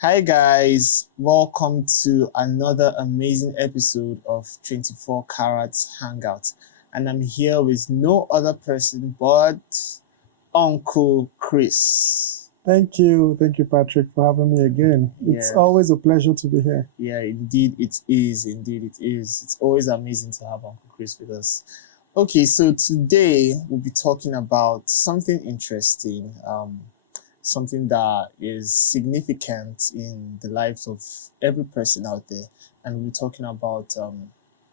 Hi guys, welcome to another amazing episode of 24 Carats Hangout. And I'm here with no other person but Uncle Chris. Thank you, Patrick, for having me again. It's always a pleasure to be here. Yeah, indeed it is. Indeed it is. It's always amazing to have Uncle Chris with us. Okay, so today we'll be talking about something interesting. Something that is significant in the lives of every person out there. And we're talking about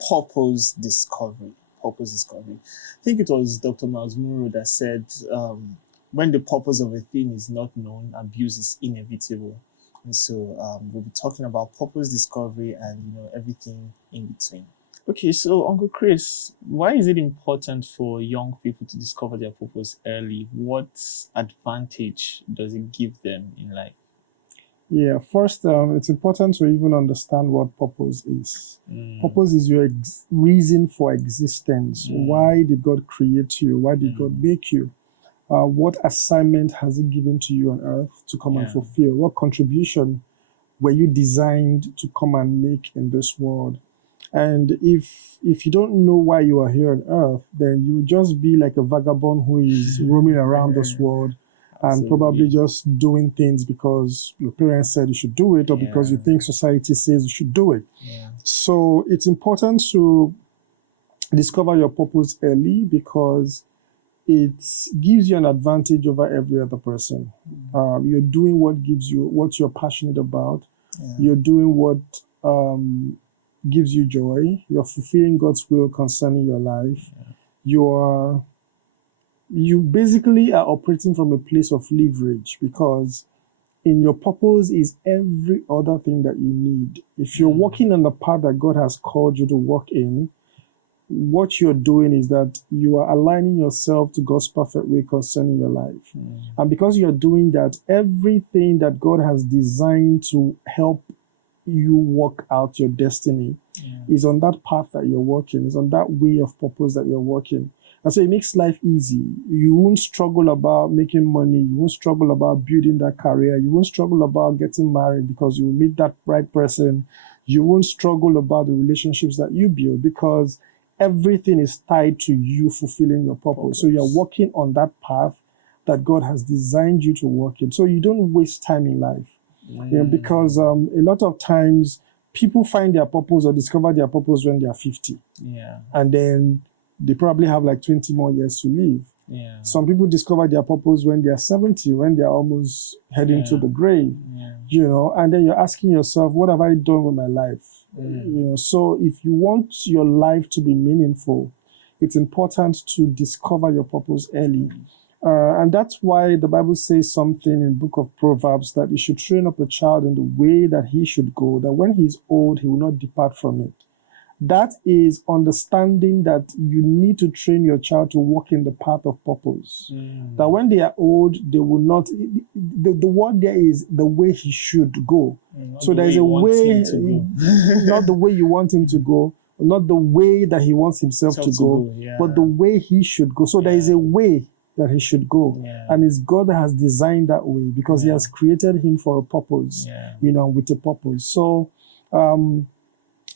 purpose discovery. Purpose discovery. I think it was Dr. Miles Monroe that said, when the purpose of a thing is not known, abuse is inevitable. And so we'll be talking about purpose discovery and everything in between. Okay, so Uncle Chris, why is it important for young people to discover their purpose early? What advantage does it give them in life? Yeah, first, it's important to even understand what purpose is. Purpose is your reason for existence. Why did God create you? Why did God make you? What assignment has He given to you on earth to come and fulfill? What contribution were you designed to come and make in this world? And if you don't know why you are here on earth, then you will just be like a vagabond who is roaming around this world and probably just doing things because your parents said you should do it or because you think society says you should do it. So it's important to discover your purpose early because it gives you an advantage over every other person. You're doing what you're passionate about. You're doing what gives you joy. You're fulfilling God's will concerning your life. You basically are operating from a place of leverage because in your purpose is every other thing that you need. If you're walking on the path that God has called you to walk in, what you're doing is that you are aligning yourself to God's perfect way concerning your life. And because you're doing that, everything that God has designed to help you work out your destiny is on that path that you're walking, is on that way of purpose that you're walking. And so it makes life easy. You won't struggle about making money. You won't struggle about building that career. You won't struggle about getting married because you will meet that right person. You won't struggle about the relationships that you build because everything is tied to you fulfilling your purpose. So you're walking on that path that God has designed you to walk in. So you don't waste time in life. Because a lot of times people find their purpose or discover their purpose when they are 50. And then they probably have like 20 more years to live. Some people discover their purpose when they are 70, when they are almost heading to the grave. And then you're asking yourself, what have I done with my life? So if you want your life to be meaningful, it's important to discover your purpose early. And that's why the Bible says something in the book of Proverbs that you should train up a child in the way that he should go, that when he's old, he will not depart from it. That is understanding that you need to train your child to walk in the path of purpose. That when they are old, they will not, the word there is the way he should go. So there is a way, not the way you want him to go, not the way that he wants himself to go, but the way he should go. So there is a way that he should go. And it's God that has designed that way because he has created him for a purpose, with a purpose. So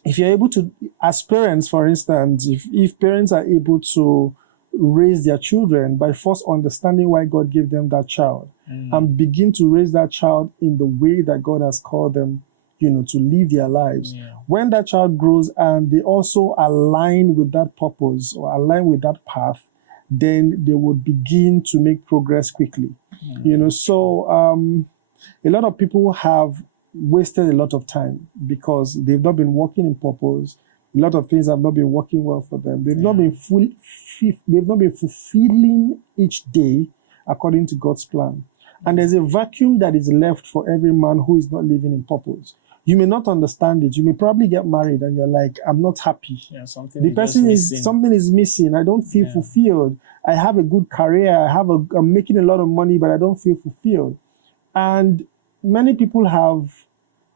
if you're able to, as parents, for instance, if parents are able to raise their children by first understanding why God gave them that child and begin to raise that child in the way that God has called them, to live their lives. When that child grows and they also align with that purpose or align with that path, then they would begin to make progress quickly. So a lot of people have wasted a lot of time because they've not been working in purpose. A lot of things have not been working well for them. They've not been fulfilling each day according to God's plan. And there's a vacuum that is left for every man who is not living in purpose. You may not understand it. You may probably get married and you're like, I'm not happy. Something is missing. I don't feel fulfilled. I have a good career. I'm making a lot of money, but I don't feel fulfilled. And many people have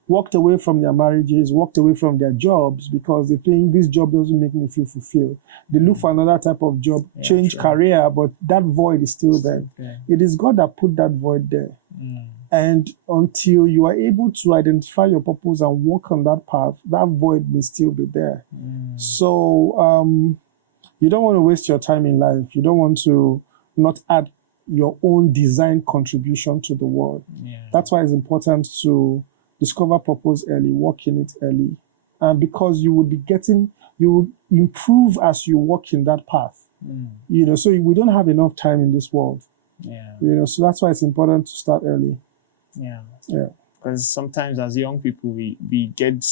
walked away from their marriages, walked away from their jobs because they think this job doesn't make me feel fulfilled. They look for another type of job, change career, but that void is still there. It is God that put that void there. And until you are able to identify your purpose and walk on that path, that void may still be there. So you don't want to waste your time in life. You don't want to not add your own design contribution to the world. That's why it's important to discover purpose early, work in it early. And because you will improve as you walk in that path. So we don't have enough time in this world. So that's why it's important to start early. Because sometimes as young people, we get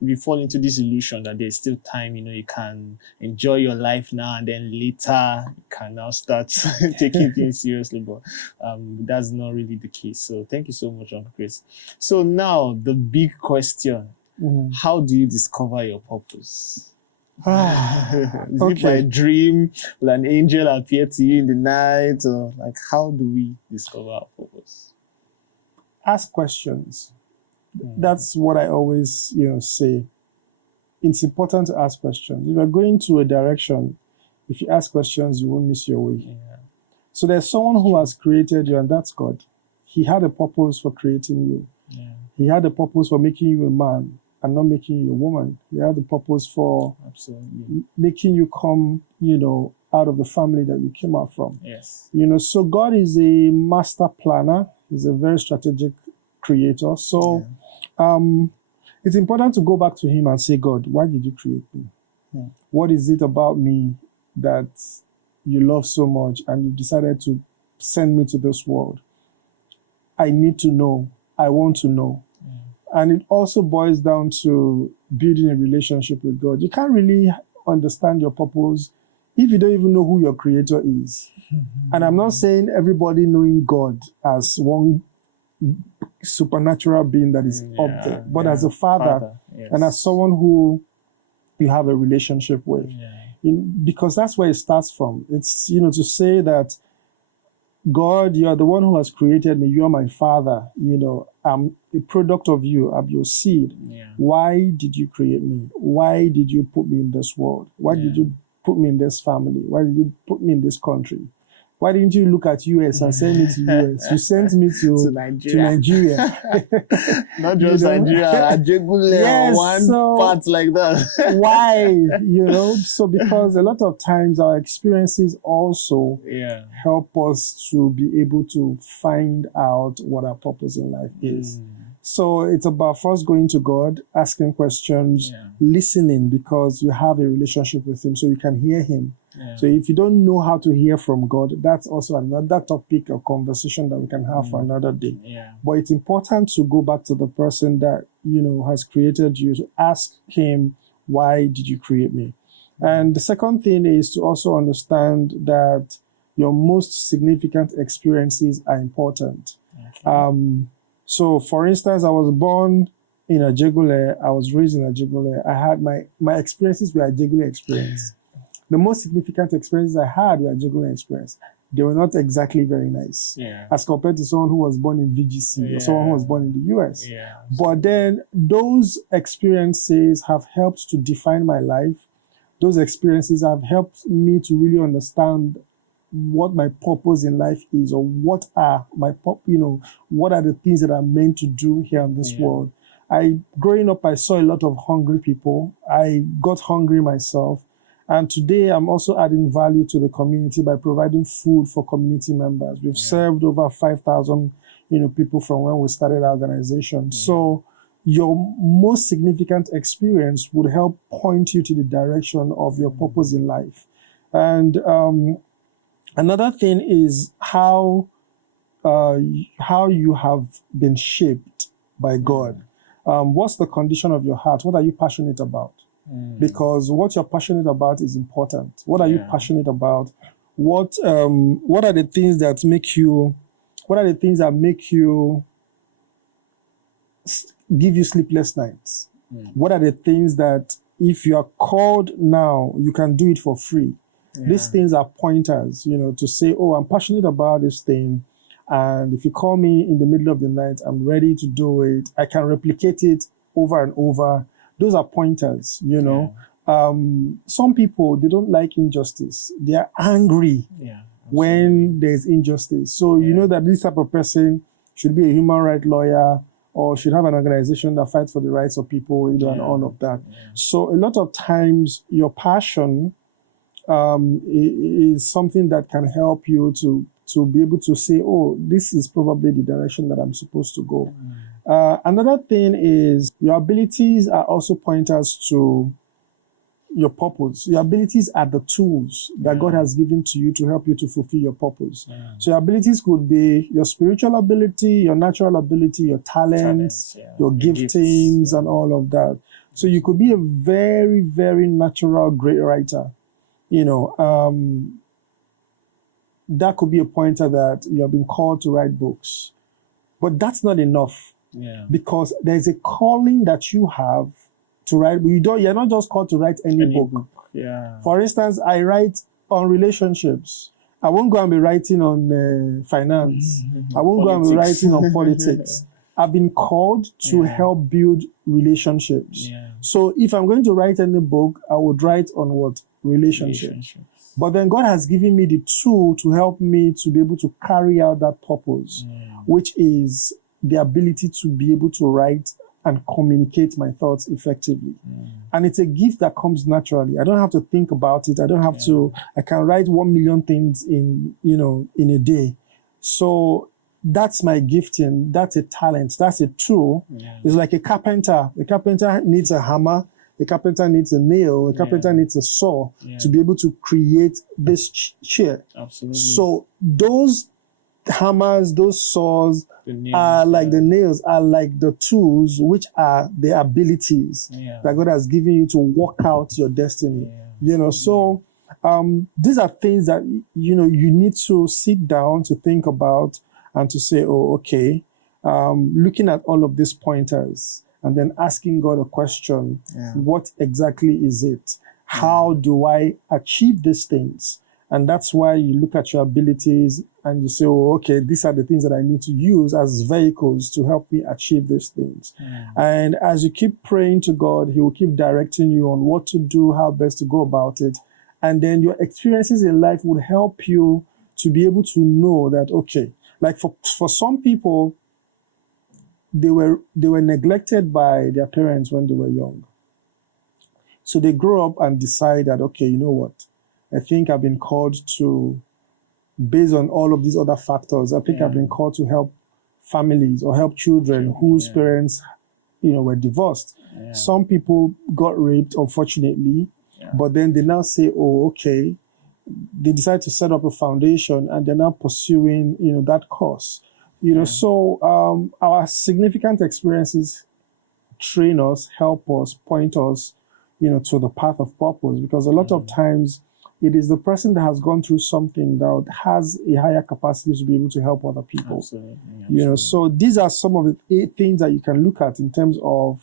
we fall into this illusion that there's still time. You can enjoy your life now, and then later you can now start taking things seriously. But that's not really the case. So thank you so much, Uncle Chris. So now the big question: how do you discover your purpose? Is it by a dream? Will an angel appear to you in the night? Or how do we discover our purpose? Ask questions. That's what I always say. It's important to ask questions. If you're going to a direction, if you ask questions, you won't miss your way. So there's someone who has created you, and that's God. He had a purpose for creating you. He had a purpose for making you a man and not making you a woman. He had a purpose for making you come, out of the family that you came out from. So God is a master planner. He's a very strategic creator. So it's important to go back to him and say, God, why did you create me? What is it about me that you love so much and you decided to send me to this world? I need to know. I want to know. And it also boils down to building a relationship with God. You can't really understand your purpose if you don't even know who your creator is. And I'm not saying everybody knowing God as one supernatural being that is up there, but as a father and as someone who you have a relationship with. Because that's where it starts from. It's, to say that, God, you are the one who has created me. You are my father. I'm a product of you. I'm your seed. Why did you create me? Why did you put me in this world? Why did you put me in this family? Why did you put me in this country? Why didn't you look at US and send me to US? You sent me to Nigeria. Not just Nigeria, Ajegule, part like that. Why? So because a lot of times our experiences also help us to be able to find out what our purpose in life is. So it's about first going to God, asking questions, listening, because you have a relationship with him, so you can hear him. So if you don't know how to hear from God, that's also another topic of conversation that we can have for another day. But it's important to go back to the person that, has created you, to ask him, why did you create me? And the second thing is to also understand that your most significant experiences are important. So for instance, I was born in Ajegule. I was raised in Ajegule. I had my experiences were Ajegule experience. The most significant experiences I had were Ajegule experience. They were not exactly very nice as compared to someone who was born in VGC or someone who was born in the US. But then those experiences have helped to define my life. Those experiences have helped me to really understand what my purpose in life is, or what are what are the things that I'm meant to do here in this world. Growing up, I saw a lot of hungry people. I got hungry myself. And today I'm also adding value to the community by providing food for community members. We've served over 5,000, people from when we started our organization. So your most significant experience would help point you to the direction of your purpose in life. And another thing is how you have been shaped by God. What's the condition of your heart? What are you passionate about? Because what you're passionate about is important. What are you passionate about? What are the things that make you? What are the things that make you give you sleepless nights? What are the things that, if you are called now, you can do it for free? These things are pointers, to say, oh, I'm passionate about this thing. And if you call me in the middle of the night, I'm ready to do it. I can replicate it over and over. Those are pointers, Some people, they don't like injustice. They are angry when there's injustice. So you know that this type of person, should be a human rights lawyer, or should have an organization that fights for the rights of people, and all of that. Yeah. So a lot of times your passion is something that can help you to be able to say, oh, this is probably the direction that I'm supposed to go. Another thing is your abilities are also pointers to your purpose. Your abilities are the tools that God has given to you to help you to fulfill your purpose. So your abilities could be your spiritual ability, your natural ability, your talents, your giftings, and all of that. So you could be a very, very natural, great writer. That could be a pointer that you have been called to write books. But that's not enough. Because there's a calling that you have to write. You're not just called to write any book. For instance, I write on relationships. I won't go and be writing on finance. I won't go and be writing on politics. I've been called to help build relationships. So if I'm going to write any book, I would write on what? Relationships. But then God has given me the tool to help me to be able to carry out that purpose, which is the ability to be able to write and communicate my thoughts effectively. And it's a gift that comes naturally. I don't have to think about it. I don't have to, I can write 1 million things in a day. So that's my gifting. That's a talent. That's a tool. It's like a carpenter. The carpenter needs a hammer. The carpenter needs a nail. The carpenter needs a saw to be able to create this chair. Absolutely. So those hammers, those saws are like the nails, are like the tools, which are the abilities that God has given you to work out your destiny. So these are things that you need to sit down to think about and to say, oh, okay, looking at all of these pointers and then asking God a question, what exactly is it? How do I achieve these things? And that's why you look at your abilities and you say, oh, okay, these are the things that I need to use as vehicles to help me achieve these things. And as you keep praying to God, He will keep directing you on what to do, how best to go about it. And then your experiences in life will help you to be able to know that, okay, like for some people, they were neglected by their parents when they were young. So they grow up and decide that, okay, you know what? I think I've been called to, based on all of these other factors, I think I've been called to help families or help children whose parents, were divorced. Some people got raped, unfortunately, but then they now say, oh, okay, they decide to set up a foundation and they're now pursuing, that cause. So our significant experiences train us, help us, point us, to the path of purpose, because a lot of times it is the person that has gone through something that has a higher capacity to be able to help other people. Absolutely. So these are some of the 8 things that you can look at in terms of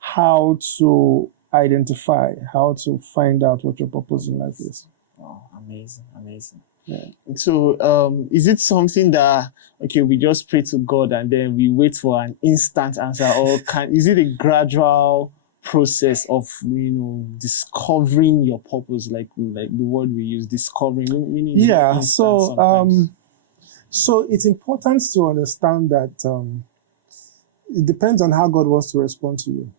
how to identify, how to find out what your purpose in life is. Oh, amazing. So is it something that, okay, we just pray to God and then we wait for an instant answer, or is it a gradual process of discovering your purpose, like the word we use, discovering, meaning so it's important to understand that it depends on how God wants to respond to you.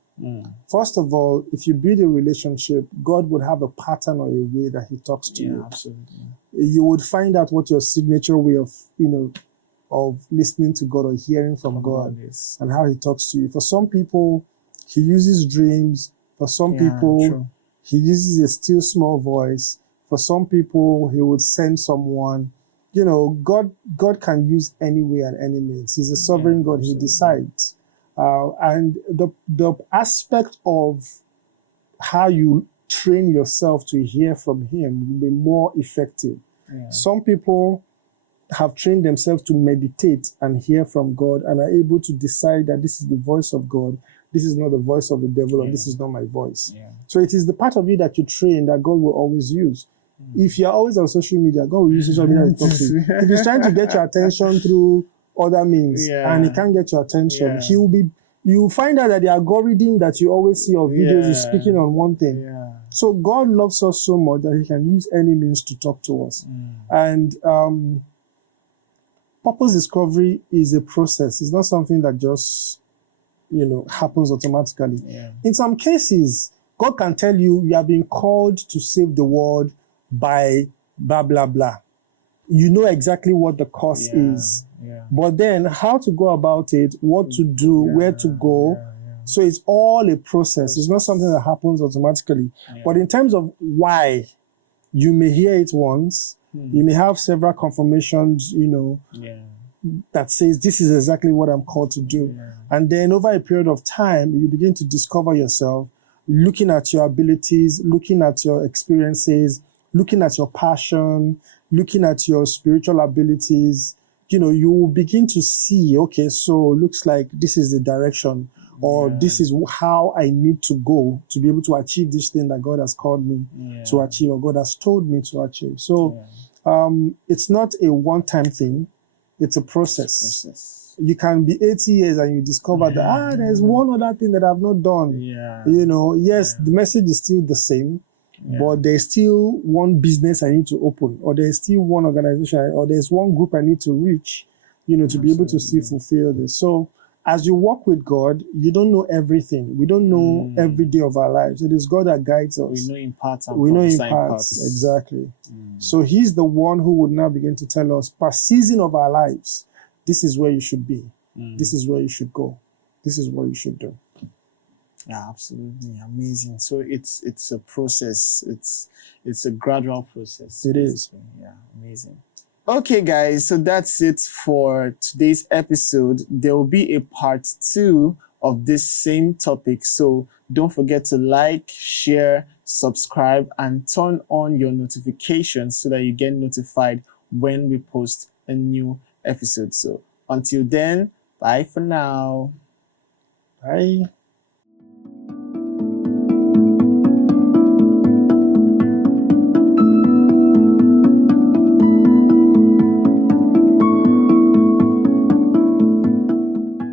First of all, if you build a relationship, God would have a pattern or a way that He talks to you. Absolutely. You would find out what your signature way of of listening to God or hearing from God is, and how He talks to you. For some people, He uses dreams. For some people, He uses a still small voice. For some people, He would send someone. God can use any way and any means. He's a sovereign God. He decides. And the aspect of how you train yourself to hear from Him will be more effective. Some people have trained themselves to meditate and hear from God and are able to decide that this is the voice of God. This is not the voice of the devil, or this is not my voice. So it is the part of you that you train that God will always use. If you're always on social media, God will use social media to talk to you. If He's trying to get your attention through other means and He can't get your attention, you find out that the algorithm that you always see of videos is speaking on one thing. So God loves us so much that He can use any means to talk to us. And purpose discovery is a process. It's not something that just, happens automatically. Yeah. In some cases, God can tell you you have been called to save the world by blah, blah, blah. You know exactly what the course is. Yeah. But then how to go about it, what to do, where to go. Yeah. So it's all a process. It's not something that happens automatically. Yeah. But in terms of why, you may hear it once. You may have several confirmations, that says this is exactly what I'm called to do. Yeah. And then over a period of time, you begin to discover yourself, looking at your abilities, looking at your experiences, looking at your passion, looking at your spiritual abilities. You will begin to see, okay, so looks like this is the direction, or this is how I need to go to be able to achieve this thing that God has called me to achieve, or God has told me to achieve. So it's not a one-time thing. It's a process. You can be 80 years and you discover that, there's one other thing that I've not done. Yes, the message is still the same, but there's still one business I need to open, or there's still one organization, or there's one group I need to reach, to be able to still fulfill this. So as you walk with God, you don't know everything. We don't know every day of our lives. It is God that guides us. We know in parts and we know in parts. parts. Exactly. So he's the one who would now begin to tell us, per season of our lives, this is where you should be. This is where you should go. This is what you should do. Yeah, absolutely amazing. So it's a process. It's a gradual process. It is. Yeah, amazing. Okay, guys, so that's it for today's episode. There will be a part 2 of this same topic. So don't forget to like, share, subscribe, and turn on your notifications so that you get notified when we post a new episode. So until then, bye for now. Bye.